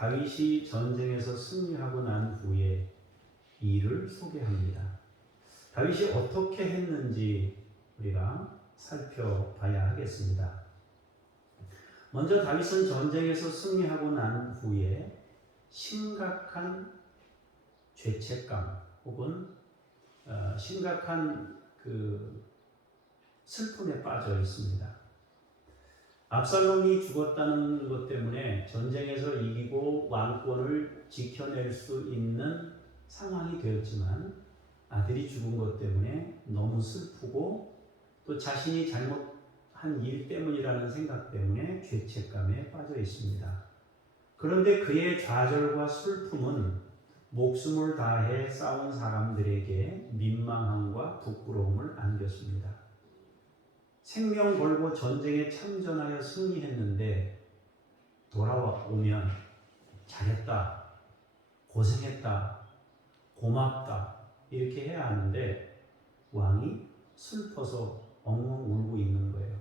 다윗이 전쟁에서 승리하고 난 후에 일을 소개합니다. 다윗이 어떻게 했는지 우리가 살펴봐야 하겠습니다. 먼저 다윗은 전쟁에서 승리하고 난 후에 심각한 죄책감 혹은 심각한 슬픔에 빠져 있습니다. 압살롬이 죽었다는 것 때문에 전쟁에서 이기고 왕권을 지켜낼 수 있는 상황이 되었지만 아들이 죽은 것 때문에 너무 슬프고 또 자신이 잘못한 일 때문이라는 생각 때문에 죄책감에 빠져 있습니다. 그런데 그의 좌절과 슬픔은 목숨을 다해 싸운 사람들에게 민망함과 부끄러움을 안겼습니다. 생명 걸고 전쟁에 참전하여 승리했는데 돌아오면 잘했다, 고생했다, 고맙다 이렇게 해야 하는데 왕이 슬퍼서 엉엉 울고 있는 거예요.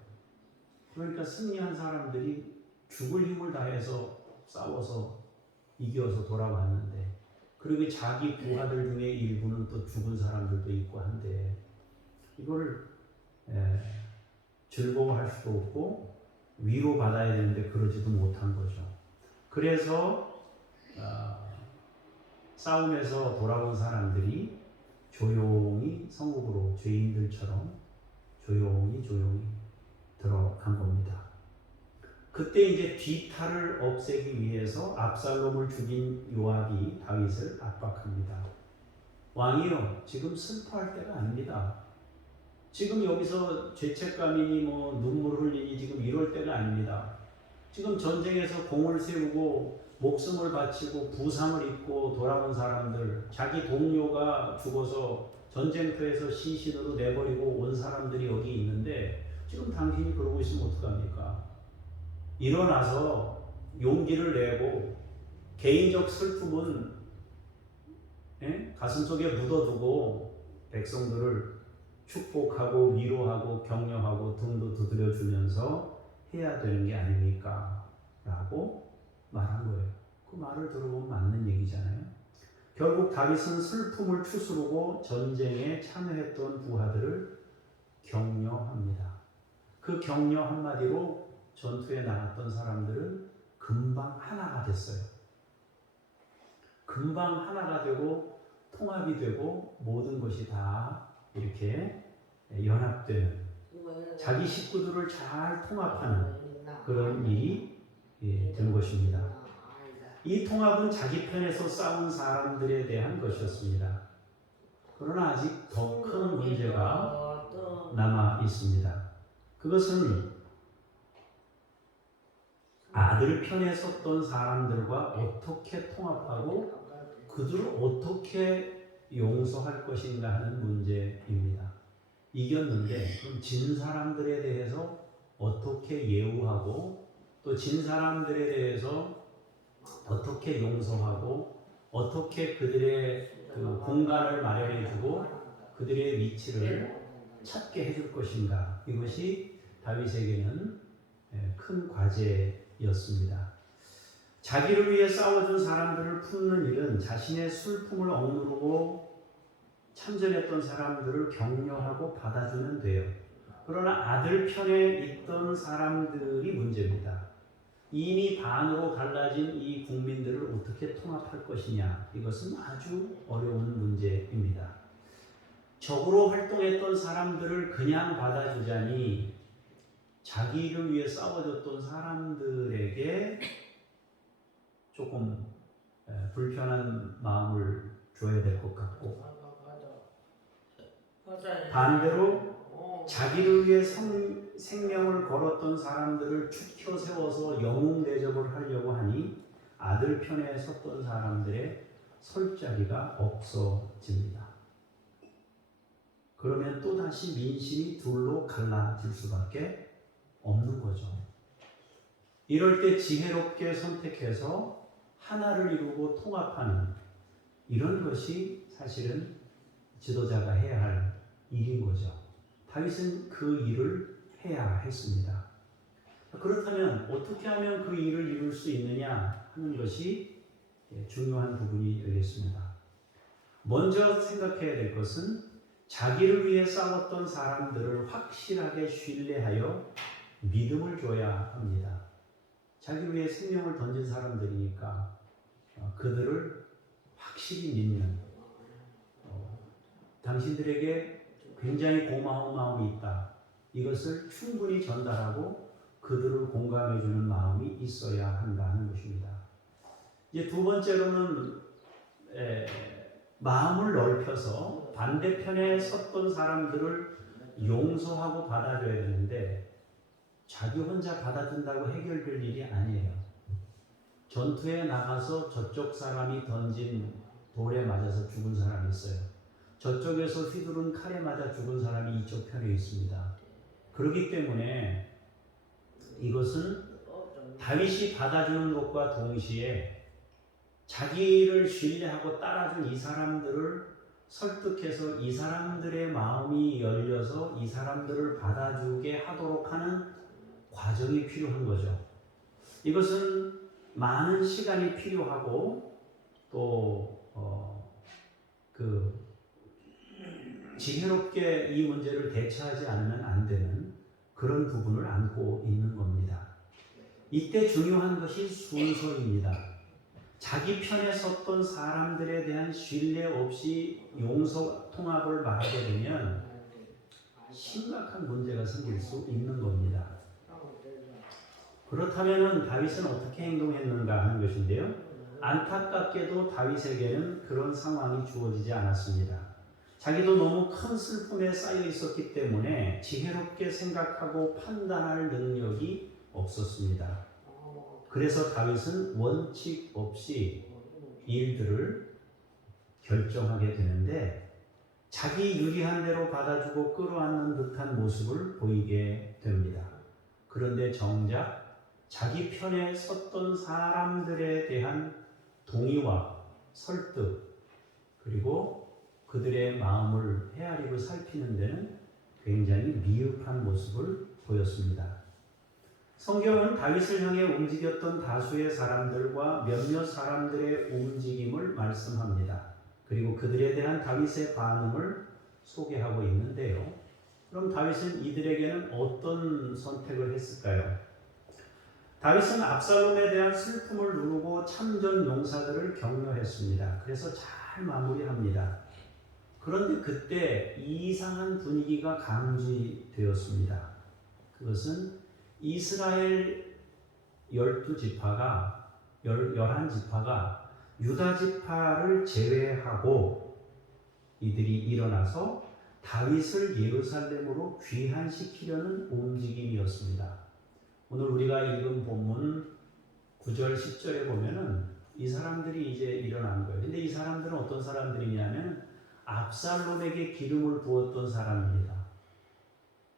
그러니까 승리한 사람들이 죽을 힘을 다해서 싸워서 이겨서 돌아왔는데 그리고 자기 부하들 중에 일부는 또 죽은 사람들도 있고 한데 이걸 즐거워할 수도 없고 위로받아야 되는데 그러지도 못한 거죠. 그래서 싸움에서 돌아온 사람들이 조용히 성읍으로 죄인들처럼 조용히 들어간 겁니다. 그때 이제 뒤탈을 없애기 위해서 압살롬을 죽인 요압이 다윗을 압박합니다. 왕이요, 지금 슬퍼할 때가 아닙니다. 지금 여기서 죄책감이니 눈물을 흘리니 지금 이럴 때가 아닙니다. 지금 전쟁에서 공을 세우고 목숨을 바치고 부상을 입고 돌아온 사람들, 자기 동료가 죽어서 전쟁터에서 시신으로 내버리고 온 사람들이 여기 있는데 지금 당신이 그러고 있으면 어떡합니까? 일어나서 용기를 내고 개인적 슬픔은 가슴속에 묻어두고 백성들을 축복하고 위로하고 격려하고 등도 두드려주면서 해야 되는 게 아닙니까? 라고 말한 거예요. 그 말을 들어보면 맞는 얘기잖아요. 결국 다윗은 슬픔을 추스르고 전쟁에 참여했던 부하들을 격려합니다. 그 격려 한마디로 전투에 나갔던 사람들은 금방 하나가 됐어요. 금방 하나가 되고 통합이 되고 모든 것이 다 이렇게 연합되는 자기 식구들을 잘 통합하는 그런 일이 된 것입니다. 이 통합은 자기 편에서 싸운 사람들에 대한 것이었습니다. 그러나 아직 더 큰 문제가 남아 있습니다. 그것은 아들 편에 섰던 사람들과 어떻게 통합하고 그들을 어떻게 용서할 것인가 하는 문제입니다. 이겼는데 그럼 진 사람들에 대해서 어떻게 예우하고 또 진 사람들에 대해서 어떻게 용서하고 어떻게 그들의 그 공간을 마련해주고 그들의 위치를 찾게 해줄 것인가. 이것이 다윗에게는 큰 과제였습니다. 자기를 위해 싸워준 사람들을 품는 일은 자신의 슬픔을 억누르고 참전했던 사람들을 격려하고 받아주면 돼요. 그러나 아들 편에 있던 사람들이 문제입니다. 이미 반으로 갈라진 이 국민들을 어떻게 통합할 것이냐, 이것은 아주 어려운 문제입니다. 적으로 활동했던 사람들을 그냥 받아주자니 자기를 위해 싸워줬던 사람들에게 조금 불편한 마음을 줘야 될 것 같고, 반대로 자기를 위해 생명을 걸었던 사람들을 축혀 세워서 영웅 대접을 하려고 하니 아들 편에 섰던 사람들의 설 자리가 없어집니다. 그러면 또다시 민심이 둘로 갈라질 수밖에 없는 거죠. 이럴 때 지혜롭게 선택해서 하나를 이루고 통합하는 이런 것이 사실은 지도자가 해야 할 일인 거죠. 다윗은 그 일을 해야 했습니다. 그렇다면 어떻게 하면 그 일을 이룰 수 있느냐 하는 것이 중요한 부분이 되겠습니다. 먼저 생각해야 될 것은 자기를 위해 싸웠던 사람들을 확실하게 신뢰하여 믿음을 줘야 합니다. 자기를 위해 생명을 던진 사람들이니까 그들을 확실히 믿는, 당신들에게 굉장히 고마운 마음이 있다. 이것을 충분히 전달하고 그들을 공감해주는 마음이 있어야 한다는 것입니다. 이제 두 번째로는 마음을 넓혀서 반대편에 섰던 사람들을 용서하고 받아줘야 되는데 자기 혼자 받아준다고 해결될 일이 아니에요. 전투에 나가서 저쪽 사람이 던진 돌에 맞아서 죽은 사람이 있어요. 저쪽에서 휘두른 칼에 맞아 죽은 사람이 이쪽 편에 있습니다. 그렇기 때문에 이것은 다윗이 받아주는 것과 동시에 자기를 신뢰하고 따라준 이 사람들을 설득해서 이 사람들의 마음이 열려서 이 사람들을 받아주게 하도록 하는 과정이 필요한 거죠. 이것은 많은 시간이 필요하고 또 지혜롭게 이 문제를 대처하지 않으면 안 되는 그런 부분을 안고 있는 겁니다. 이때 중요한 것이 순서입니다. 자기 편에 섰던 사람들에 대한 신뢰 없이 용서 통합을 말하게 되면 심각한 문제가 생길 수 있는 겁니다. 그렇다면 다윗은 어떻게 행동했는가 하는 것인데요. 안타깝게도 다윗에게는 그런 상황이 주어지지 않았습니다. 자기도 너무 큰 슬픔에 쌓여 있었기 때문에 지혜롭게 생각하고 판단할 능력이 없었습니다. 그래서 다윗은 원칙 없이 일들을 결정하게 되는데 자기 유리한 대로 받아주고 끌어안는 듯한 모습을 보이게 됩니다. 그런데 정작 자기 편에 섰던 사람들에 대한 동의와 설득 그리고 그들의 마음을 헤아리고 살피는 데는 굉장히 미흡한 모습을 보였습니다. 성경은 다윗을 향해 움직였던 다수의 사람들과 몇몇 사람들의 움직임을 말씀합니다. 그리고 그들에 대한 다윗의 반응을 소개하고 있는데요. 그럼 다윗은 이들에게는 어떤 선택을 했을까요? 다윗은 압살롬에 대한 슬픔을 누르고 참전 용사들을 격려했습니다. 그래서 잘 마무리합니다. 그런데 그때 이상한 분위기가 감지되었습니다. 그것은 이스라엘 12지파가 11지파가 유다 지파를 제외하고 이들이 일어나서 다윗을 예루살렘으로 귀환시키려는 움직임이었습니다. 오늘 우리가 읽은 본문 9절 10절에 보면은 이 사람들이 이제 일어난 거예요. 근데 이 사람들은 어떤 사람들이냐면 압살롬에게 기름을 부었던 사람입니다.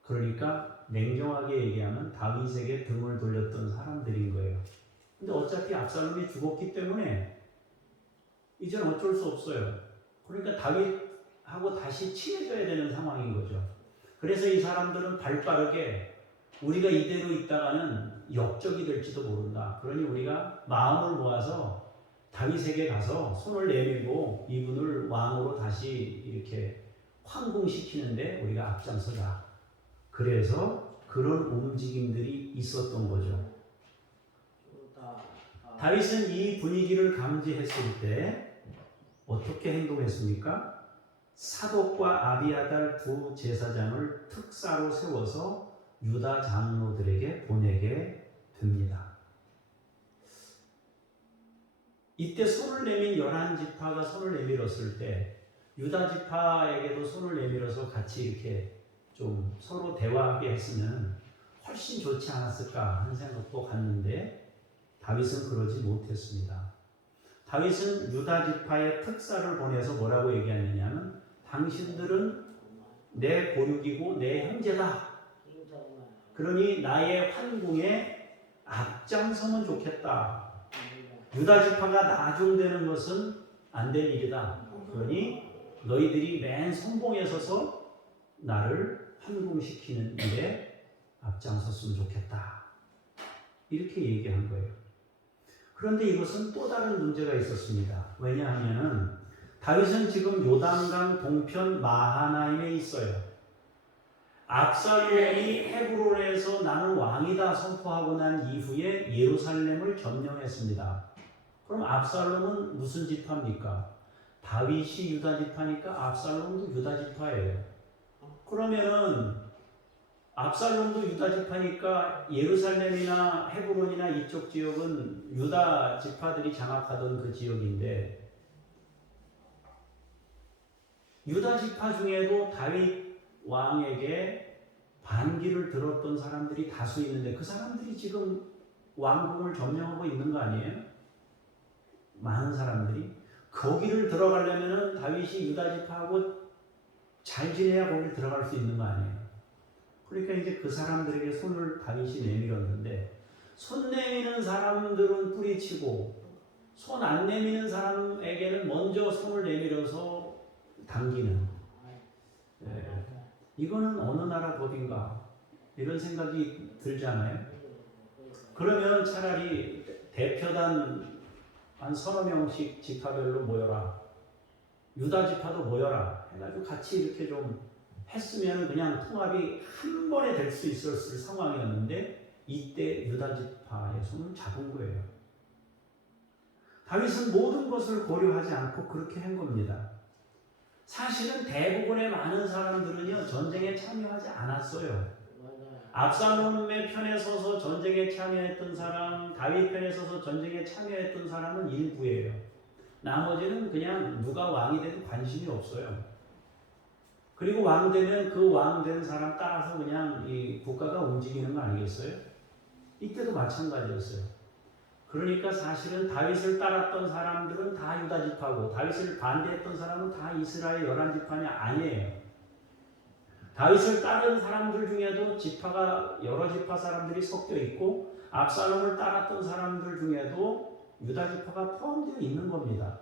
그러니까 냉정하게 얘기하면 다윗에게 등을 돌렸던 사람들인 거예요. 근데 어차피 압살롬이 죽었기 때문에 이제는 어쩔 수 없어요. 그러니까 다윗하고 다시 친해져야 되는 상황인 거죠. 그래서 이 사람들은 발빠르게 우리가 이대로 있다가는 역적이 될지도 모른다. 그러니 우리가 마음을 모아서 다윗에게 가서 손을 내밀고 이분을 왕으로 다시 이렇게 황궁시키는데 우리가 앞장서자. 그래서 그런 움직임들이 있었던 거죠. 다윗은 이 분위기를 감지했을 때 어떻게 행동했습니까? 사독과 아비아달 두 제사장을 특사로 세워서 유다 장로들에게 보내게 됩니다. 이때 손을 내민 11지파가 손을 내밀었을 때 유다 지파에게도 손을 내밀어서 같이 이렇게 좀 서로 대화하게 했으면 훨씬 좋지 않았을까 하는 생각도 갔는데 다윗은 그러지 못했습니다. 다윗은 유다 지파의 특사를 보내서 뭐라고 얘기하느냐면 당신들은 내 보육이고 내 형제다. 그러니 나의 환궁에 앞장서면 좋겠다. 유다 지파가 나중되는 것은 안 될 일이다. 그러니 너희들이 맨 선봉에 서서 나를 환궁시키는 일에 앞장섰으면 좋겠다. 이렇게 얘기한 거예요. 그런데 이것은 또 다른 문제가 있었습니다. 왜냐하면 다윗은 지금 요단강 동편 마하나임에 있어요. 압살롬이 헤브론에서 나는 왕이다 선포하고 난 이후에 예루살렘을 점령했습니다. 그럼 압살롬은 무슨 지파입니까? 다윗이 유다 지파니까 압살롬도 유다 지파예요. 그러면은 압살롬도 유다 지파니까 예루살렘이나 헤브론이나 이쪽 지역은 유다 지파들이 장악하던 그 지역인데, 유다 지파 중에도 다윗 왕에게 반기를 들었던 사람들이 다수 있는데 그 사람들이 지금 왕궁을 점령하고 있는 거 아니에요? 많은 사람들이. 거기를 들어가려면 다윗이 유다 지파하고 잘 지내야 거기를 들어갈 수 있는 거 아니에요? 그러니까 이제 그 사람들에게 손을 다윗이 내밀었는데, 손 내미는 사람들은 뿌리치고 손 안 내미는 사람에게는 먼저 손을 내밀어서 당기는, 이거는 어느 나라 법인가 이런 생각이 들잖아요. 그러면 차라리 대표단 한 서너 명씩 지파별로 모여라, 유다 지파도 모여라 해가지고 같이 이렇게 좀 했으면 그냥 통합이 한 번에 될 수 있었을 상황이었는데, 이때 유다 지파의 손을 잡은 거예요. 다윗은 모든 것을 고려하지 않고 그렇게 한 겁니다. 사실은 대부분의 많은 사람들은요, 전쟁에 참여하지 않았어요. 압살롬의 편에 서서 전쟁에 참여했던 사람, 다윗 편에 서서 전쟁에 참여했던 사람은 일부예요. 나머지는 그냥 누가 왕이 돼도 관심이 없어요. 그리고 왕 되면 그 왕 된 사람 따라서 그냥 이 국가가 움직이는 거 아니겠어요? 이때도 마찬가지였어요. 그러니까 사실은 다윗을 따랐던 사람들은 다 유다 지파고, 다윗을 반대했던 사람은 다 이스라엘 11지파냐? 아니에요. 다윗을 따른 사람들 중에도 지파가 여러 지파 사람들이 섞여 있고, 압살롬을 따랐던 사람들 중에도 유다 지파가 포함되어 있는 겁니다.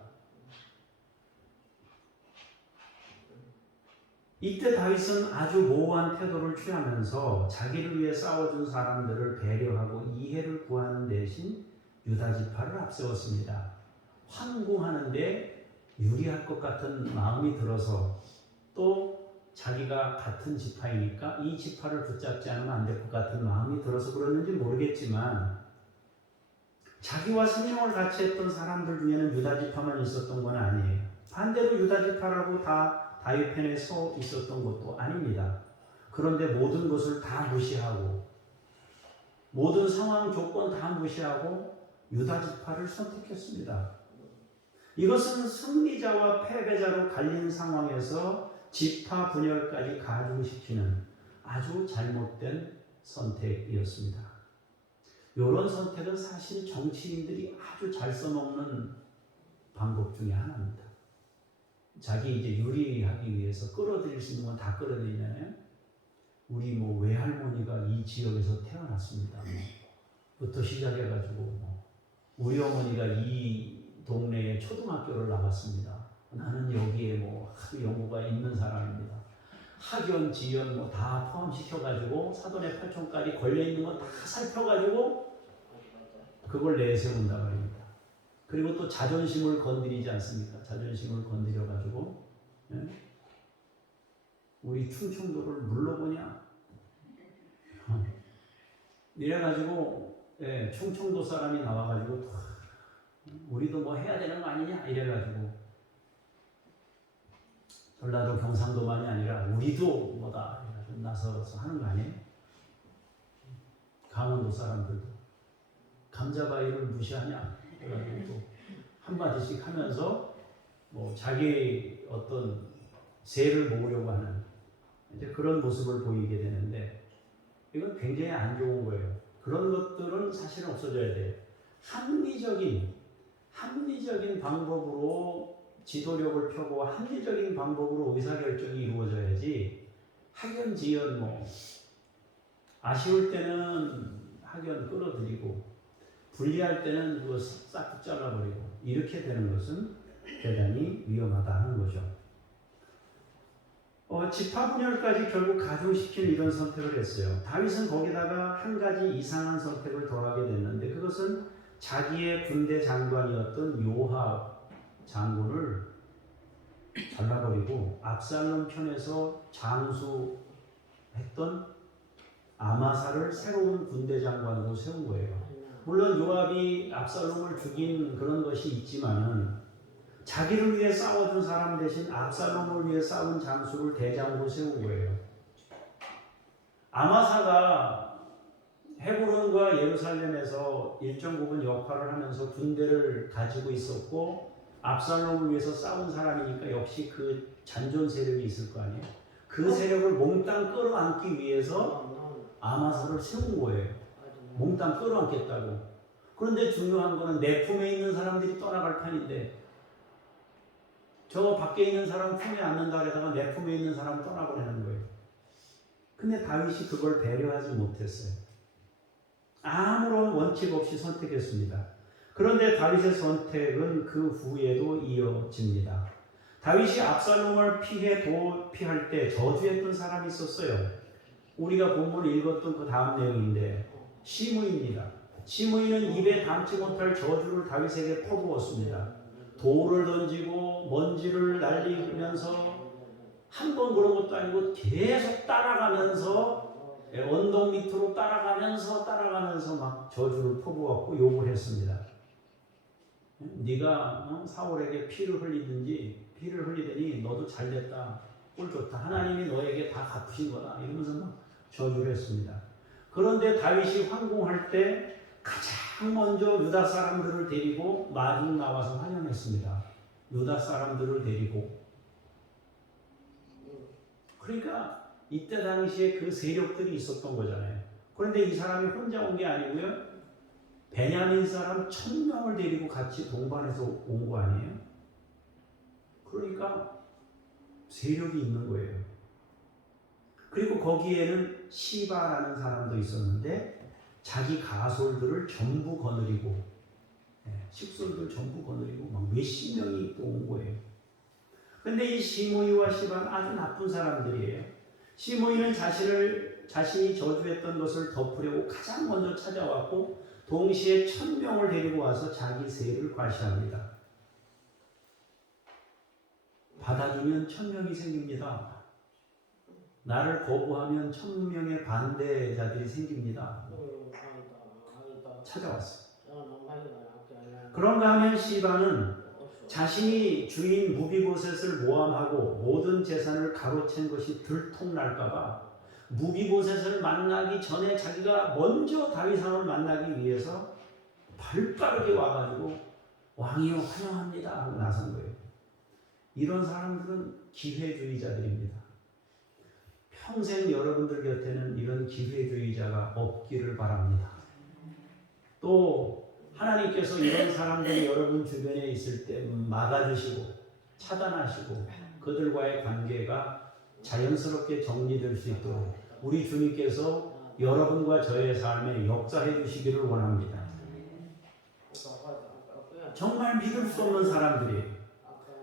이때 다윗은 아주 모호한 태도를 취하면서 자기를 위해 싸워준 사람들을 배려하고 이해를 구하는 대신 유다 지파를 앞세웠습니다. 황궁하는데 유리할 것 같은 마음이 들어서, 또 자기가 같은 지파이니까 이 지파를 붙잡지 않으면 안 될 것 같은 마음이 들어서 그랬는지 모르겠지만, 자기와 성령을 같이 했던 사람들 중에는 유다 지파만 있었던 건 아니에요. 반대로 유다 지파라고 다 다윗 편에 서 있었던 것도 아닙니다. 그런데 모든 것을 다 무시하고, 모든 상황 조건 다 무시하고 유다 지파를 선택했습니다. 이것은 승리자와 패배자로 갈린 상황에서 지파 분열까지 가중시키는 아주 잘못된 선택이었습니다. 이런 선택은 사실 정치인들이 아주 잘 써먹는 방법 중에 하나입니다. 자기 이제 유리하기 위해서 끌어들일 수 있는 건 다 끌어들이잖아요. 우리 뭐 외할머니가 이 지역에서 태어났습니다. 부터 시작해가지고 우리 어머니가 이 동네에 초등학교를 나갔습니다. 나는 여기에 뭐 하도 연고가 있는 사람입니다. 학연, 지연 뭐 다 포함시켜가지고 사돈의 팔촌까지 걸려있는 거 다 살펴가지고 그걸 내세운다 말입니다. 그리고 또 자존심을 건드리지 않습니까? 자존심을 건드려가지고, 우리 충청도를 물러보냐? 이래가지고, 충청도 사람이 나와가지고, 우리도 뭐 해야 되는 거 아니냐? 이래가지고, 전라도 경상도만이 아니라 우리도 뭐다. 나서서 하는 거 아니에요? 강원도 사람들도. 감자바위를 무시하냐? 그래가지고 또 한마디씩 하면서 뭐 자기 어떤 세를 모으려고 하는 이제 그런 모습을 보이게 되는데, 이건 굉장히 안 좋은 거예요. 그런 것들은 사실은 없어져야 돼요. 합리적인 방법으로 지도력을 펴고 합리적인 방법으로 의사결정이 이루어져야지, 학연, 지연 뭐 아쉬울 때는 학연 끌어들이고 불리할 때는 그거 싹 잘라버리고 이렇게 되는 것은 대단히 위험하다는 거죠. 지파 분열까지 결국 가중시키는 이런 선택을 했어요. 다윗은 거기다가 한 가지 이상한 선택을 더하게 됐는데 그것은 자기의 군대 장관이었던 요압 장군을 잘라버리고 압살롬 편에서 장수했던 아마사를 새로운 군대 장관으로 세운 거예요. 물론 요압이 압살롬을 죽인 그런 것이 있지만은 자기를 위해 싸워준 사람 대신 압살롬을 위해 싸운 장수를 대장으로 세운 거예요. 아마사가 헤브론과 예루살렘에서 일정 부분 역할을 하면서 군대를 가지고 있었고 압살롬을 위해서 싸운 사람이니까 역시 그 잔존 세력이 있을 거 아니에요. 그 세력을 몽땅 끌어안기 위해서 아마사를 세운 거예요. 몽땅 끌어안겠다고. 그런데 중요한 거는 내 품에 있는 사람들이 떠나갈 판인데 저 밖에 있는 사람 품에 안는다 그러다가 내 품에 있는 사람 떠나보내는 거예요. 근데 다윗이 그걸 배려하지 못했어요. 아무런 원칙 없이 선택했습니다. 그런데 다윗의 선택은 그 후에도 이어집니다. 다윗이 압살롬을 도피할 때 저주했던 사람이 있었어요. 우리가 본문을 읽었던 그 다음 내용인데 시므이입니다. 시므이는 입에 담지 못할 저주를 다윗에게 퍼부었습니다. 돌을 던지고 먼지를 날리면서 한 번 그런 것도 아니고 계속 따라가면서 언덕 밑으로 따라가면서 막 저주를 퍼부었고 욕을 했습니다. 네가 사울에게 피를 흘리더니 너도 잘됐다. 꼴 좋다. 하나님이 너에게 다 갚으신 거다. 이러면서 막 저주를 했습니다. 그런데 다윗이 황궁할 때 가장 먼저 유다 사람들을 데리고 마중 나와서 환영했습니다. 유다 사람들을 데리고. 그러니까 이때 당시에 그 세력들이 있었던 거잖아요. 그런데 이 사람이 혼자 온 게 아니고요. 베냐민 사람 1000명을 데리고 같이 동반해서 온 거 아니에요? 그러니까 세력이 있는 거예요. 그리고 거기에는 시바라는 사람도 있었는데 자기 가솔들을 전부 거느리고 식솔들 전부 거느리고 막 몇십 명이 또 온 거예요. 근데 이 시므이와 시바는 아주 나쁜 사람들이에요. 시므이는 자신이 저주했던 것을 덮으려고 가장 먼저 찾아왔고 동시에 1000명을 데리고 와서 자기 세를 과시합니다. 받아주면 1000명이 생깁니다. 나를 거부하면 1000명의 반대자들이 생깁니다. 찾아왔어요. 그런가 하면 시바는 자신이 주인 무비보셋을 모함하고 모든 재산을 가로챈 것이 들통날까봐 무비보셋을 만나기 전에 자기가 먼저 다윗왕을 만나기 위해서 발빠르게 와가지고 왕이여 환영합니다 하고 나선 거예요. 이런 사람들은 기회주의자들입니다. 평생 여러분들 곁에는 이런 기회주의자가 없기를 바랍니다. 또 하나님께서 이런 사람들이 여러분 주변에 있을 때 막아주시고 차단하시고 그들과의 관계가 자연스럽게 정리될 수 있도록 우리 주님께서 여러분과 저의 삶에 역사해 주시기를 원합니다. 정말 믿을 수 없는 사람들이에요.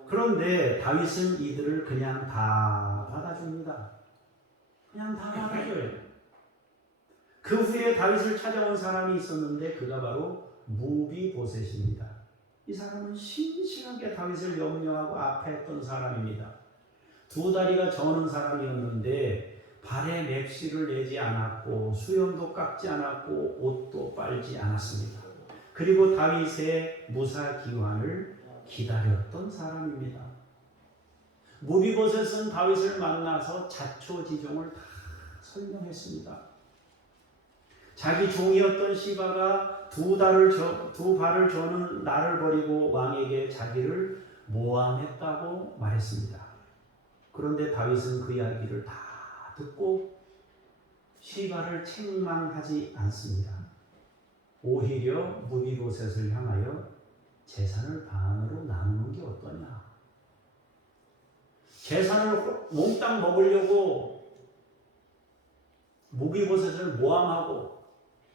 그런데 다윗은 이들을 그냥 다 받아줍니다. 그냥 다 받아줘요. 그 후에 다윗을 찾아온 사람이 있었는데 그가 바로 무비보셋입니다. 이 사람은 신실하게 다윗을 염려하고 아파했던 사람입니다. 두 다리가 저는 사람이었는데 발에 맵시를 내지 않았고 수염도 깎지 않았고 옷도 빨지 않았습니다. 그리고 다윗의 무사기환을 기다렸던 사람입니다. 무비보셋은 다윗을 만나서 자초지종을 다 설명했습니다. 자기 종이었던 시바가 두 발을 저는 나를 버리고 왕에게 자기를 모함했다고 말했습니다. 그런데 다윗은 그 이야기를 다 듣고 시바를 책망하지 않습니다. 오히려 무비보셋을 향하여 재산을 반으로 나누는 게 어떠냐. 재산을 몽땅 먹으려고 무비보셋을 모함하고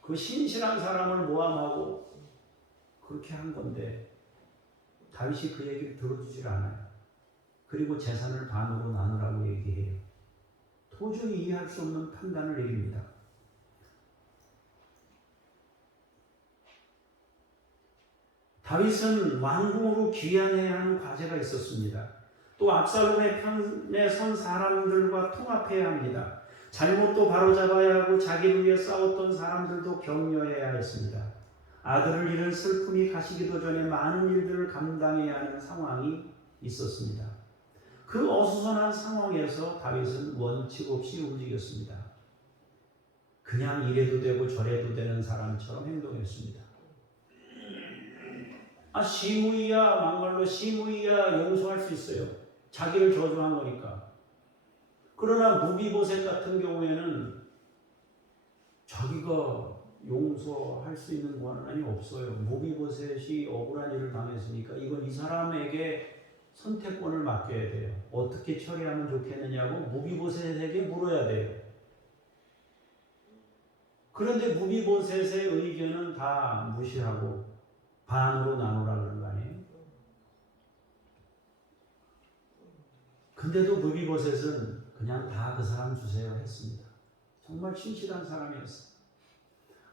그 신실한 사람을 모함하고 그렇게 한 건데 다윗이 그 얘기를 들어주질 않아요. 그리고 재산을 반으로 나누라고 얘기해요. 도저히 이해할 수 없는 판단을 내립니다. 다윗은 왕궁으로 귀환해야 하는 과제가 있었습니다. 또 압살롬의 편에 선 사람들과 통합해야 합니다. 잘못도 바로잡아야 하고 자기를 위해 싸웠던 사람들도 격려해야 했습니다. 아들을 잃은 슬픔이 가시기도 전에 많은 일들을 감당해야 하는 상황이 있었습니다. 그 어수선한 상황에서 다윗은 원칙 없이 움직였습니다. 그냥 이래도 되고 저래도 되는 사람처럼 행동했습니다. 시므이야, 막말로 시므이야 용서할 수 있어요. 자기를 저주한 거니까. 그러나 무비보셋 같은 경우에는 자기가 용서할 수 있는 권한이 없어요. 무비보셋이 억울한 일을 당했으니까 이건 이 사람에게 선택권을 맡겨야 돼요. 어떻게 처리하면 좋겠느냐고 무비보셋에게 물어야 돼요. 그런데 무비보셋의 의견은 다 무시하고 반으로 나누라 그런 거 아니에요? 근데도 무비보셋은 그냥 다 그 사람 주세요 했습니다. 정말 신실한 사람이었어요.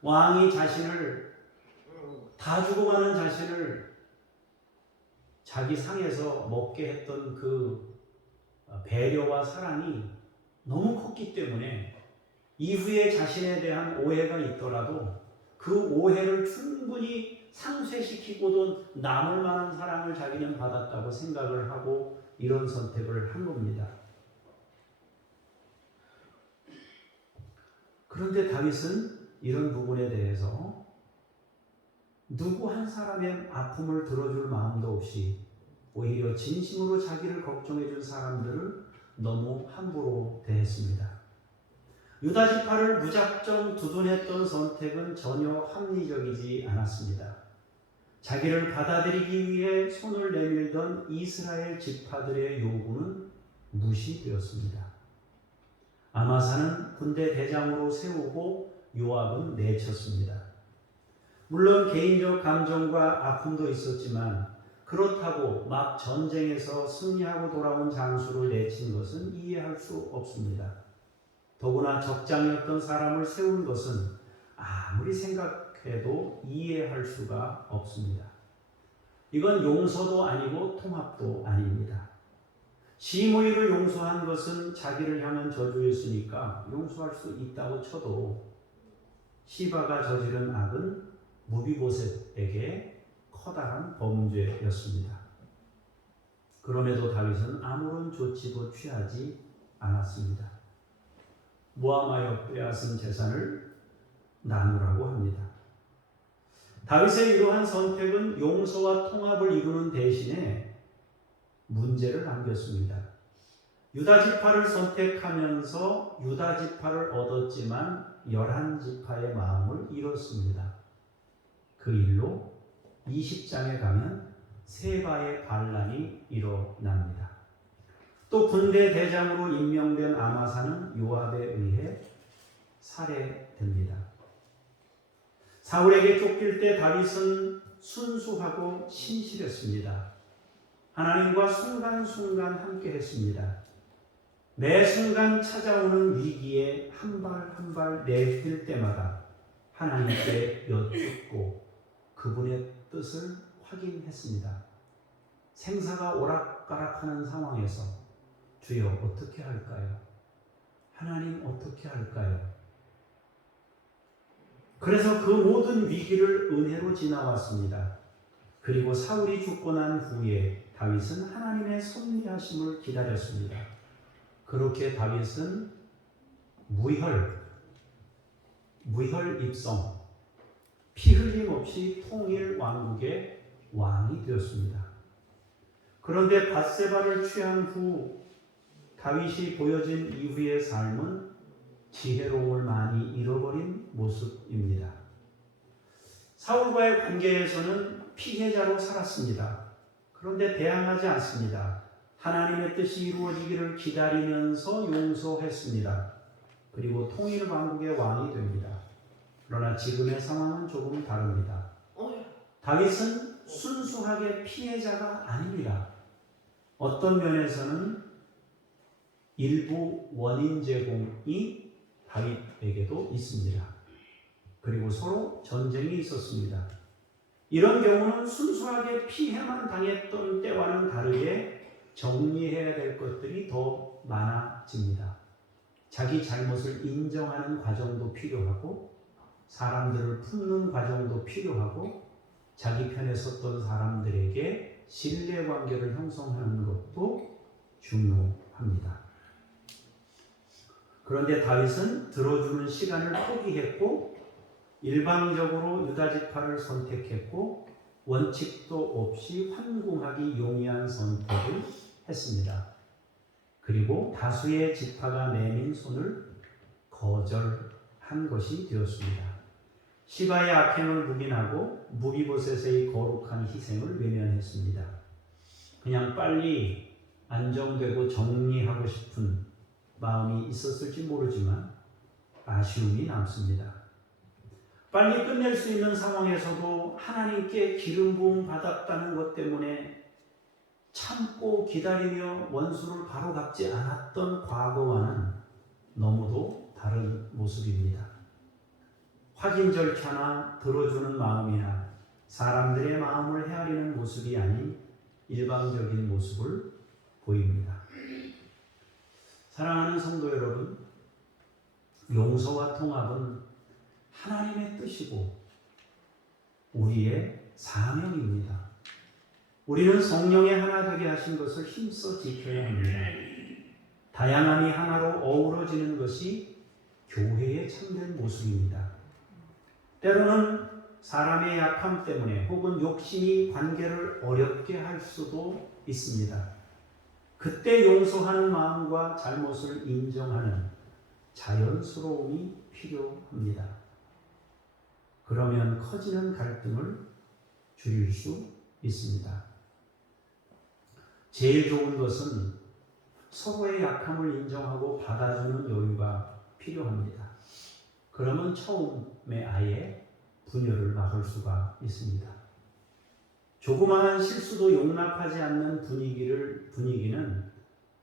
왕이 자신을 다 주고 가는 자신을 자기 상에서 먹게 했던 그 배려와 사랑이 너무 컸기 때문에 이후에 자신에 대한 오해가 있더라도 그 오해를 충분히 상쇄시키고도 남을 만한 사랑을 자기는 받았다고 생각을 하고 이런 선택을 한 겁니다. 그런데 다윗은 이런 부분에 대해서 누구 한 사람의 아픔을 들어줄 마음도 없이 오히려 진심으로 자기를 걱정해 준 사람들을 너무 함부로 대했습니다. 유다 지파를 무작정 두둔했던 선택은 전혀 합리적이지 않았습니다. 자기를 받아들이기 위해 손을 내밀던 이스라엘 지파들의 요구는 무시되었습니다. 아마사는 군대 대장으로 세우고 요압은 내쳤습니다. 물론 개인적 감정과 아픔도 있었지만 그렇다고 막 전쟁에서 승리하고 돌아온 장수를 내친 것은 이해할 수 없습니다. 더구나 적장이었던 사람을 세운 것은 아무리 생각해도 이해할 수가 없습니다. 이건 용서도 아니고 통합도 아닙니다. 시므이를 용서한 것은 자기를 향한 저주였으니까 용서할 수 있다고 쳐도 시바가 저지른 악은 무비보셋에게 커다란 범죄였습니다. 그럼에도 다윗은 아무런 조치도 취하지 않았습니다. 모함하여 빼앗은 재산을 나누라고 합니다. 다윗의 이러한 선택은 용서와 통합을 이루는 대신에 문제를 남겼습니다. 유다 지파를 선택하면서 유다 지파를 얻었지만 11지파의 마음을 잃었습니다. 그 일로 20장에 가면 세바의 반란이 일어납니다. 또 군대 대장으로 임명된 아마사는 요압에 의해 살해됩니다. 사울에게 쫓길 때 다윗은 순수하고 신실했습니다. 하나님과 순간순간 함께 했습니다. 매 순간 찾아오는 위기에 한 발 한 발 내딛을 때마다 하나님께 여쭙고 그분의 뜻을 확인했습니다. 생사가 오락가락하는 상황에서 주여 어떻게 할까요? 하나님 어떻게 할까요? 그래서 그 모든 위기를 은혜로 지나왔습니다. 그리고 사울이 죽고 난 후에 다윗은 하나님의 섭리하심을 기다렸습니다. 그렇게 다윗은 무혈입성, 피 흘림 없이 통일 왕국의 왕이 되었습니다. 그런데 밧세바를 취한 후 다윗이 보여진 이후의 삶은 지혜로움을 많이 잃어버린 모습입니다. 사울과의 관계에서는 피해자로 살았습니다. 그런데 대항하지 않습니다. 하나님의 뜻이 이루어지기를 기다리면서 용서했습니다. 그리고 통일 왕국의 왕이 됩니다. 그러나 지금의 상황은 조금 다릅니다. 다윗은 순수하게 피해자가 아닙니다. 어떤 면에서는 일부 원인 제공이 다윗에게도 있습니다. 그리고 서로 전쟁이 있었습니다. 이런 경우는 순수하게 피해만 당했던 때와는 다르게 정리해야 될 것들이 더 많아집니다. 자기 잘못을 인정하는 과정도 필요하고 사람들을 품는 과정도 필요하고 자기 편에 섰던 사람들에게 신뢰관계를 형성하는 것도 중요합니다. 그런데 다윗은 들어주는 시간을 포기했고 일방적으로 유다 지파를 선택했고 원칙도 없이 환궁하기 용이한 선택을 했습니다. 그리고 다수의 지파가 내민 손을 거절한 것이 되었습니다. 시바의 악행을 묵인하고 무비보셋의 거룩한 희생을 외면했습니다. 그냥 빨리 안정되고 정리하고 싶은 마음이 있었을지 모르지만 아쉬움이 남습니다. 빨리 끝낼 수 있는 상황에서도 하나님께 기름 부음 받았다는 것 때문에 참고 기다리며 원수를 바로 갚지 않았던 과거와는 너무도 다른 모습입니다. 확인 절차나 들어주는 마음이나 사람들의 마음을 헤아리는 모습이 아닌 일방적인 모습을 보입니다. 사랑하는 성도 여러분, 용서와 통합은 하나님의 뜻이고 우리의 사명입니다. 우리는 성령의 하나 되게 하신 것을 힘써 지켜야 합니다. 다양함이 하나로 어우러지는 것이 교회의 참된 모습입니다. 때로는 사람의 약함 때문에 혹은 욕심이 관계를 어렵게 할 수도 있습니다. 그때 용서하는 마음과 잘못을 인정하는 자연스러움이 필요합니다. 그러면 커지는 갈등을 줄일 수 있습니다. 제일 좋은 것은 서로의 약함을 인정하고 받아주는 여유가 필요합니다. 그러면 처음에 아예 분열을 막을 수가 있습니다. 조그마한 실수도 용납하지 않는 분위기는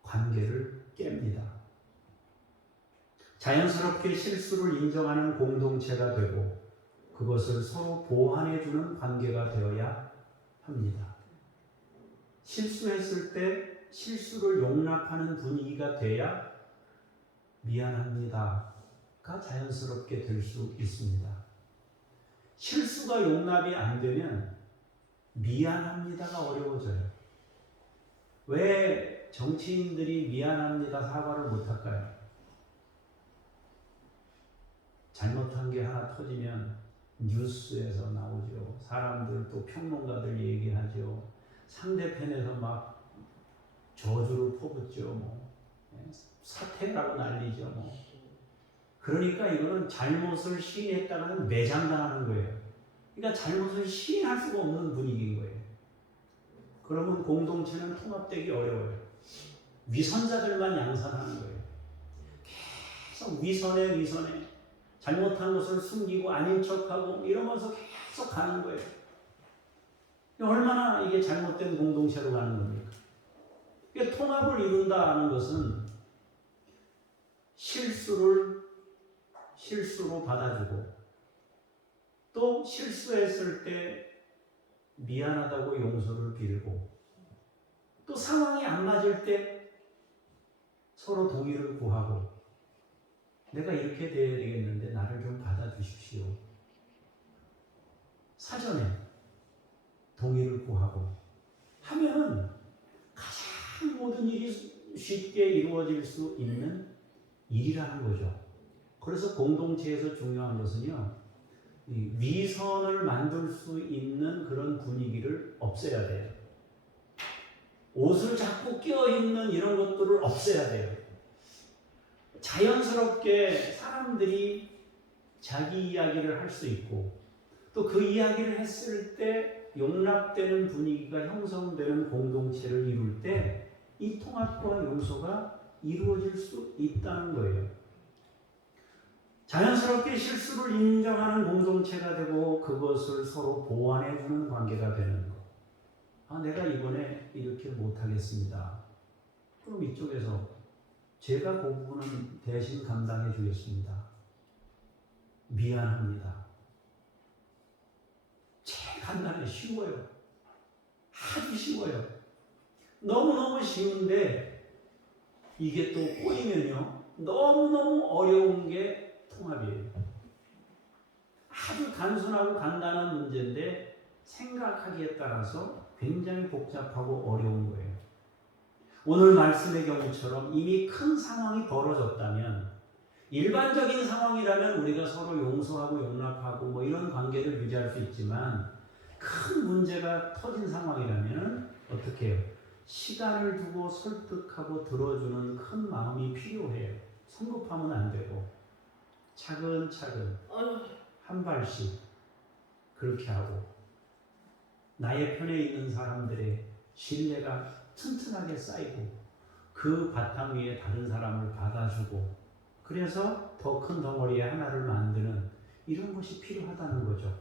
관계를 깹니다. 자연스럽게 실수를 인정하는 공동체가 되고 그것을 서로 보완해주는 관계가 되어야 합니다. 실수했을 때 실수를 용납하는 분위기가 돼야 미안합니다가 자연스럽게 될 수 있습니다. 실수가 용납이 안 되면 미안합니다가 어려워져요. 왜 정치인들이 미안합니다 사과를 못할까요? 잘못한 게 하나 터지면 뉴스에서 나오죠. 사람들 또 평론가들 얘기하죠. 상대편에서 막 저주를 퍼붓죠. 사퇴라고 난리죠. 그러니까 이거는 잘못을 시인했다가는 매장당하는 거예요. 그러니까 잘못을 시인할 수가 없는 분위기인 거예요. 그러면 공동체는 통합되기 어려워요. 위선자들만 양산하는 거예요. 계속 위선에 잘못한 것을 숨기고 아닌 척하고 이러면서 계속 가는 거예요. 얼마나 이게 잘못된 공동체로 가는 겁니까? 통합을 이룬다는 것은 실수로 받아주고 또 실수했을 때 미안하다고 용서를 빌고 또 상황이 안 맞을 때 서로 동의를 구하고 내가 이렇게 돼야 되겠는데 나를 좀 받아주십시오. 사전에 동의를 구하고 하면 가장 모든 일이 쉽게 이루어질 수 있는 일이라는 거죠. 그래서 공동체에서 중요한 것은요, 위선을 만들 수 있는 그런 분위기를 없애야 돼요. 옷을 자꾸 껴있는 이런 것들을 없애야 돼요. 자연스럽게 사람들이 자기 이야기를 할 수 있고 또 그 이야기를 했을 때 용납되는 분위기가 형성되는 공동체를 이룰 때 이 통합과 용서가 이루어질 수 있다는 거예요. 자연스럽게 실수를 인정하는 공동체가 되고 그것을 서로 보완해주는 관계가 되는 거. 내가 이번에 이렇게 이렇게 못하겠습니다. 그럼 이쪽에서 제가 그 부분은 대신 감당해 주겠습니다. 미안합니다. 제일 간단해, 쉬워요. 아주 쉬워요. 너무너무 쉬운데 이게 또 꼬이면요 너무너무 어려운 게 통합이에요. 아주 단순하고 간단한 문제인데 생각하기에 따라서 굉장히 복잡하고 어려운 거예요. 오늘 말씀의 경우처럼 이미 큰 상황이 벌어졌다면, 일반적인 상황이라면 우리가 서로 용서하고 용납하고 뭐 이런 관계를 유지할 수 있지만, 큰 문제가 터진 상황이라면 어떻게 해요? 시간을 두고 설득하고 들어주는 큰 마음이 필요해요. 성급하면 안 되고 차근차근 한 발씩 그렇게 하고, 나의 편에 있는 사람들의 신뢰가 튼튼하게 쌓이고 그 바탕 위에 다른 사람을 받아주고, 그래서 더 큰 덩어리의 하나를 만드는 이런 것이 필요하다는 거죠.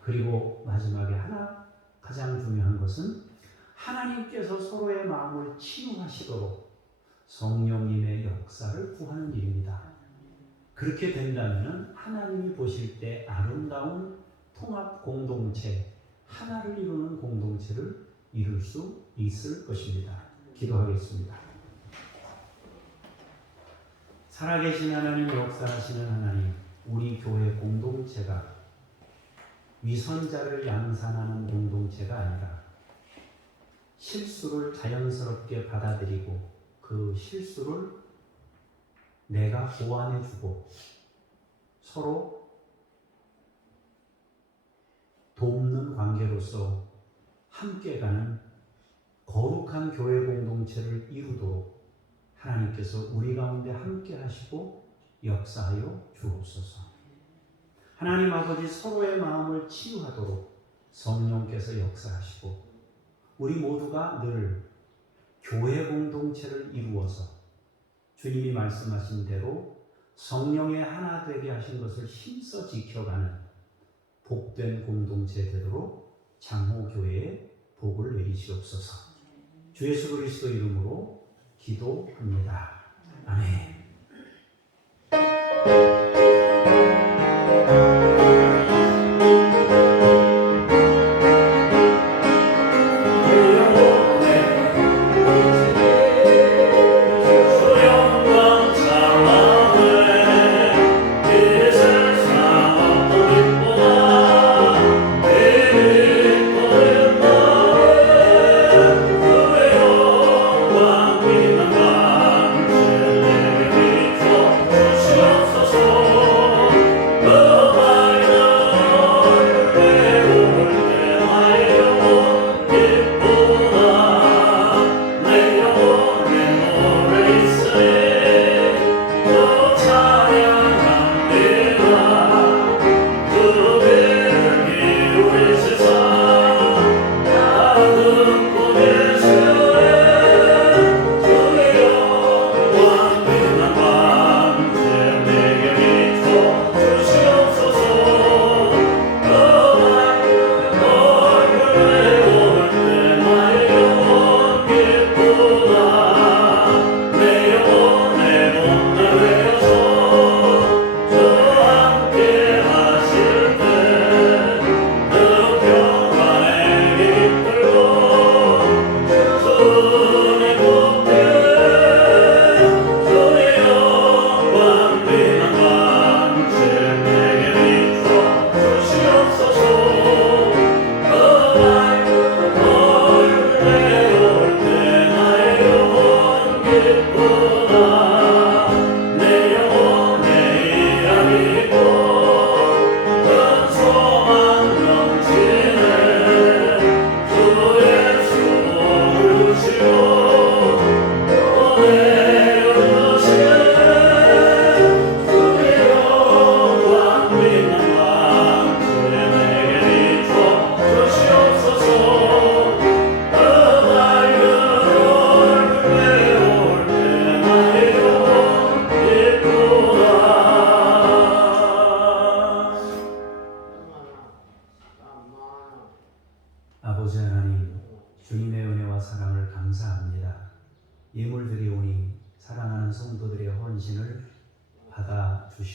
그리고 마지막에 하나 가장 중요한 것은 하나님께서 서로의 마음을 치유하시도록 성령님의 역사를 구하는 일입니다. 그렇게 된다면 하나님이 보실 때 아름다운 통합 공동체, 하나를 이루는 공동체를 이룰 수 있을 것입니다. 기도하겠습니다. 살아계신 하나님, 역사하시는 하나님, 우리 교회 공동체가 위선자를 양산하는 공동체가 아니라 실수를 자연스럽게 받아들이고 그 실수를 내가 보완해주고 서로 돕는 관계로서 함께 가는 거룩한 교회 공동체를 이루도록 하나님께서 우리 가운데 함께 하시고 역사하여 주옵소서. 하나님 아버지, 서로의 마음을 치유하도록 성령께서 역사하시고 우리 모두가 늘 교회 공동체를 이루어서 주님이 말씀하신 대로 성령의 하나 되게 하신 것을 힘써 지켜가는 복된 공동체 되도록 장호교회에 복을 내리시옵소서. 주 예수 그리스도 이름으로 기도합니다. 아멘.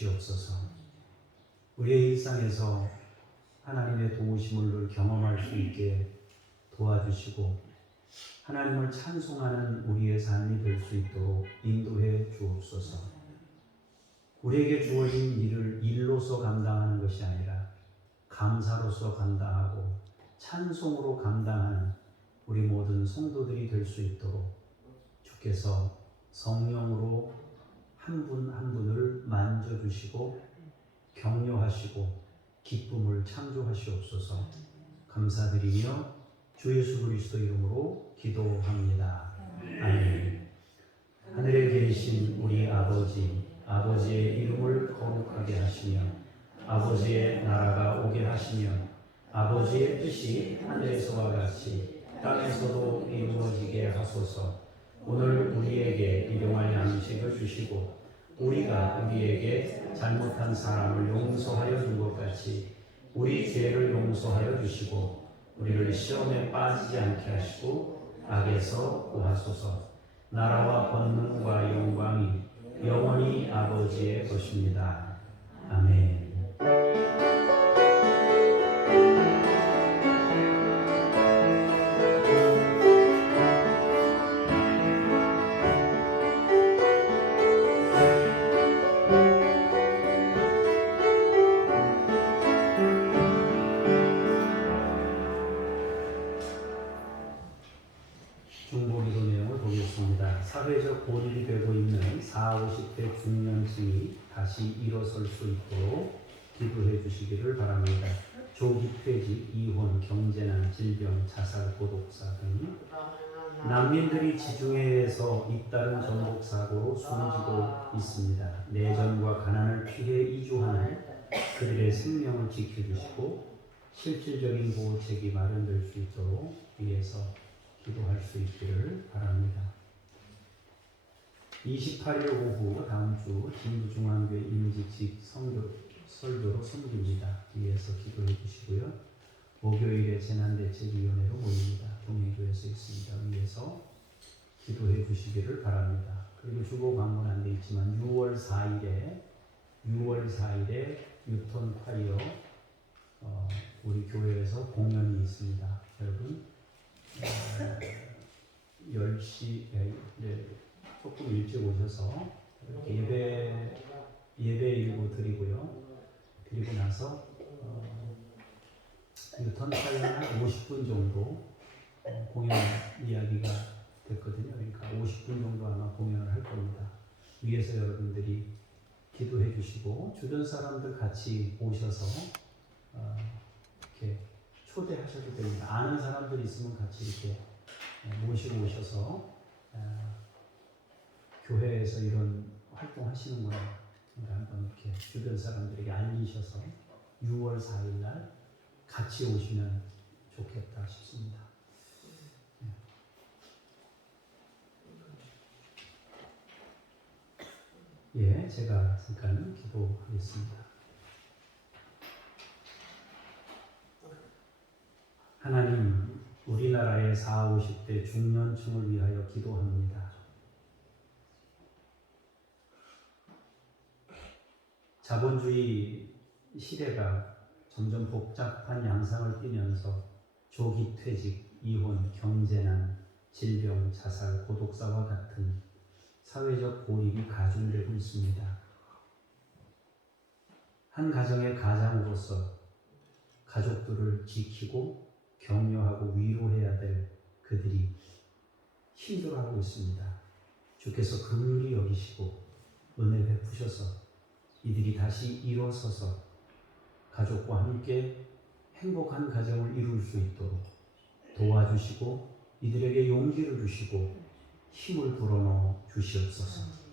주시옵소서. 우리의 일상에서 하나님의 도우심을 늘 경험할 수 있게 도와주시고 하나님을 찬송하는 우리의 삶이 될 수 있도록 인도해 주옵소서. 우리에게 주어진 일을 일로서 감당하는 것이 아니라 감사로서 감당하고 찬송으로 감당하는 우리 모든 성도들이 될 수 있도록 주께서 성령으로 한 분 한 분을 만져주시고 격려하시고 기쁨을 창조하시옵소서. 감사드리며 주 예수 그리스도 이름으로 기도합니다. 아멘. 하늘에 계신 우리 아버지의 이름을 거룩하게 하시며 아버지의 나라가 오게 하시며 아버지의 뜻이 하늘에서와 같이 땅에서도 이루어지게 하소서. 오늘 우리에게 일용할 양식을 주시고 우리가 우리에게 잘못한 사람을 용서하여 준 것 같이 우리 죄를 용서하여 주시고 우리를 시험에 빠지지 않게 하시고 악에서 구하소서. 나라와 권능과 영광이 영원히 아버지의 것입니다. 아멘. 중보기도 내용을 보겠습니다. 사회적 고립이 되고 있는 40, 50대 중년층이 다시 일어설 수 있도록 기도해 주시기를 바랍니다. 조기 퇴직, 이혼, 경제난, 질병, 자살, 고독사 등 난민들이 지중해에서 잇따른 전복 사고로 숨지고 있습니다. 내전과 가난을 피해 이주하는 그들의 생명을 지켜주시고 실질적인 보호책이 마련될 수 있도록 위해서 기도할 수 있기를 바랍니다. 28일 오후 다음 주 진부중앙교회 임직직 설교로 섬깁니다. 위해서 기도해 주시고요. 목요일에 재난대책위원회로 모입니다. 동해교회에서 있습니다. 위해서 기도해 주시기를 바랍니다. 그리고 주보 방문 안 돼 있지만 6월 4일에 유턴 파이어 우리 교회에서 공연이 있습니다. 여러분 10시 조금 일찍 오셔서 예배 일부 드리고요. 그리고 나서 유턴 파이어는 50분 정도 공연 이야기가 됐거든요. 그러니까 50분 정도 아마 공연을 할 겁니다. 위에서 여러분들이 기도해 주시고 주변 사람들 같이 오셔서 이렇게 초대하셔도 됩니다. 아는 사람들 있으면 같이 이렇게 모시고 오셔서 교회에서 이런 활동하시는구나 한번 이렇게 주변 사람들에게 알리셔서 6월 4일 날 같이 오시면 좋겠다 싶습니다. 예, 제가 잠깐 기도하겠습니다. 하나님, 우리나라의 40, 50대 중년층을 위하여 기도합니다. 자본주의 시대가 점점 복잡한 양상을 띠면서 조기 퇴직, 이혼, 경제난, 질병, 자살, 고독사와 같은 사회적 고립이 가중되고 있습니다. 한 가정의 가장으로서 가족들을 지키고 격려하고 위로해야 될 그들이 힘들어하고 있습니다. 주께서 긍휼히 여기시고 은혜 베푸셔서 이들이 다시 일어서서 가족과 함께 행복한 가정을 이룰 수 있도록 도와주시고 이들에게 용기를 주시고 힘을 불어넣어 주시옵소서.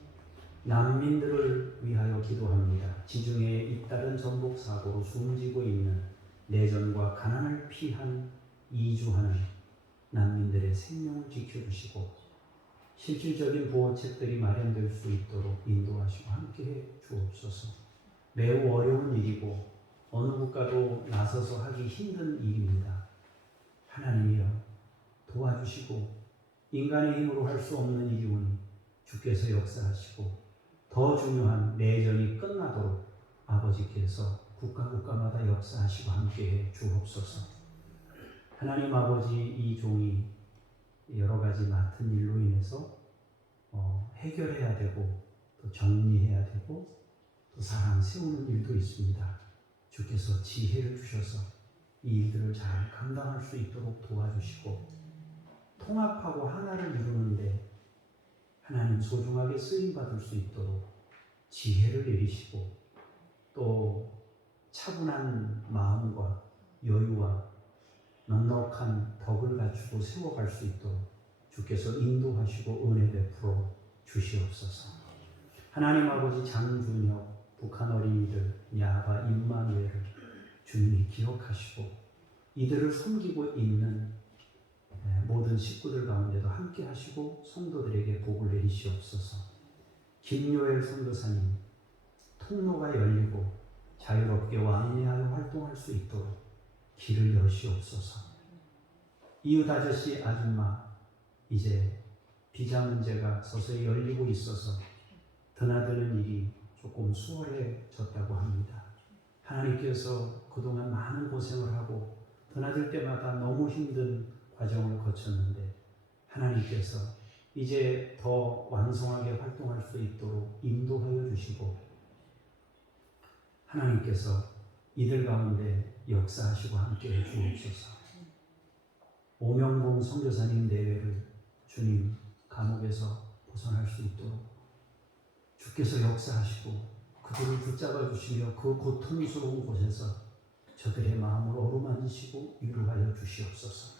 난민들을 위하여 기도합니다. 지중해에 잇따른 전복 사고로 숨지고 있는 내전과 가난을 피한 이주하는 난민들의 생명을 지켜주시고 실질적인 보호책들이 마련될 수 있도록 인도하시고 함께해 주옵소서. 매우 어려운 일이고 어느 국가도 나서서 하기 힘든 일입니다. 하나님이여 도와주시고 인간의 힘으로 할 수 없는 일이오니 주께서 역사하시고 더 중요한 내전이 끝나도록 아버지께서 국가마다 역사하시고 함께해 주옵소서. 하나님 아버지, 이 종이 여러 가지 맡은 일로 인해서 해결해야 되고 또 정리해야 되고 또 사람 세우는 일도 있습니다. 주께서 지혜를 주셔서 이 일들을 잘 감당할 수 있도록 도와주시고 통합하고 하나를 이루는데 하나님 소중하게 쓰임받을 수 있도록 지혜를 내리시고 또 차분한 마음과 여유와 넉넉한 덕을 갖추고 세워갈 수 있도록 주께서 인도하시고 은혜 베풀어 주시옵소서. 하나님 아버지, 장준혁, 북한 어린이들, 야바, 임마누엘을 주님이 기억하시고 이들을 섬기고 있는 모든 식구들 가운데도 함께 하시고 성도들에게 복을 내리시옵소서. 김요엘 선교사님, 통로가 열리고 자유롭게 왕래하여 활동할 수 있도록 길을 여시옵소서. 이웃 아저씨, 아줌마, 이제 비자 문제가 서서히 열리고 있어서 드나드는 일이 조금 수월해졌다고 합니다. 하나님께서 그동안 많은 고생을 하고 드나들 때마다 너무 힘든 과정을 거쳤는데 하나님께서 이제 더 완성하게 활동할 수 있도록 인도하여 주시고 하나님께서 이들 가운데 역사하시고 함께해 주옵소서. 오명봉 선교사님 내외를 주님 감옥에서 벗어날 수 있도록 주께서 역사하시고 그들을 붙잡아 주시며 그 고통스러운 곳에서 저들의 마음을 어루만지시고 위로하여 주시옵소서.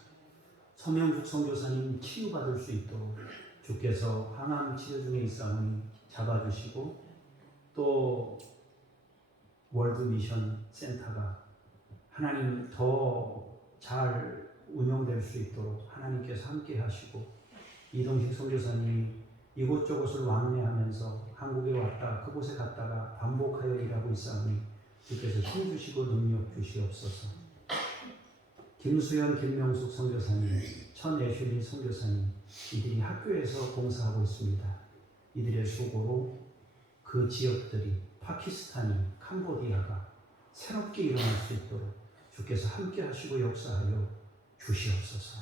서명숙 선교사님 치유받을 수 있도록 주께서 항암 치료 중에 있사오니 잡아주시고 또 월드미션 센터가 하나님 더 잘 운영될 수 있도록 하나님께서 함께 하시고 이동식 선교사님이 이곳저곳을 왕래하면서 한국에 왔다 그곳에 갔다가 반복하여 일하고 있사오니 주께서 힘 주시고 능력 주시옵소서. 김수현, 김명숙 선교사님, 천애슐리 선교사님, 이들이 학교에서 봉사하고 있습니다. 이들의 수고로 그 지역들이 파키스탄이, 캄보디아가 새롭게 일어날 수 있도록 주께서 함께 하시고 역사하여 주시옵소서.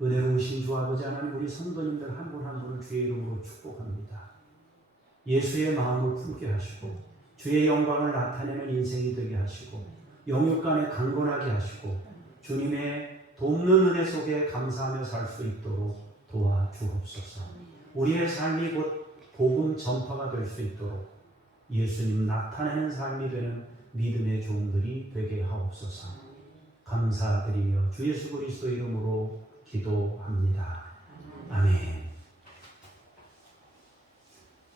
은혜로우신 주 아버지 하나님, 우리 성도님들 한 분 한 분을 주의 이름으로 축복합니다. 예수의 마음을 품게 하시고 주의 영광을 나타내는 인생이 되게 하시고 영육간에 강건하게 하시고 주님의 돕는 은혜 속에 감사하며 살 수 있도록 도와주옵소서. 우리의 삶이 곧 복음 전파가 될 수 있도록 예수님 나타내는 삶이 되는 믿음의 종들이 되게 하옵소서. 감사드리며 주 예수 그리스도 이름으로 기도합니다. 아멘.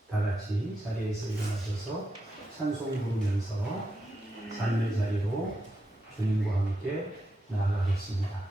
다 같이 자리에서 일어나셔서 찬송 부르면서 삶의 자리로 주님과 함께 나아가겠습니다.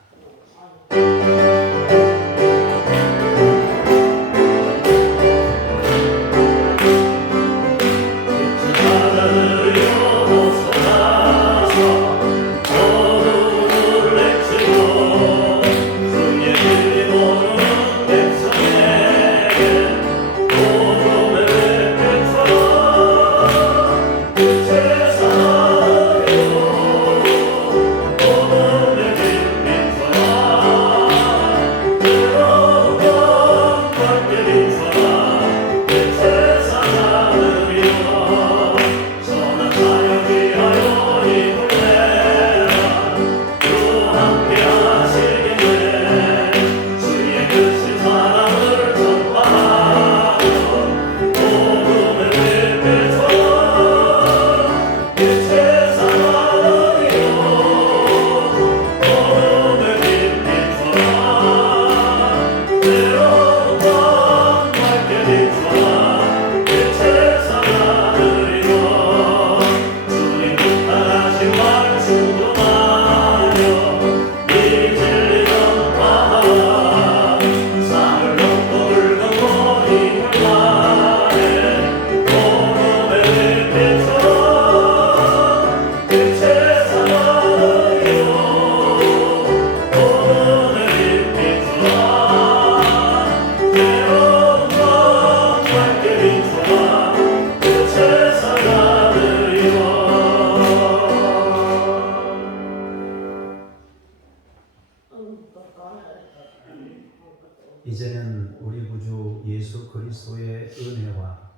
이제는 우리 구주 예수 그리스도의 은혜와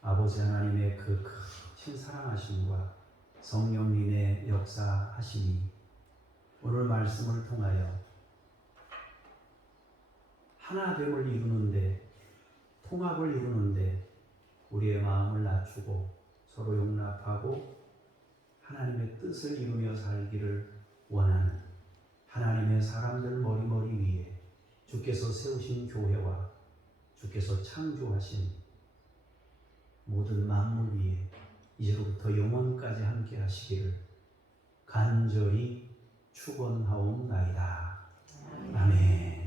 아버지 하나님의 그 크신 사랑하심과 성령님의 역사하심이 오늘 말씀을 통하여 하나됨을 이루는데, 통합을 이루는데 우리의 마음을 낮추고 서로 용납하고 하나님의 뜻을 이루며 살기를 원하는 하나님의 사람들 머리머리 위에 주께서 세우신 교회와 주께서 창조하신 모든 만물 위에 이제로부터 영원까지 함께 하시기를 간절히 축원하옵나이다. 아멘.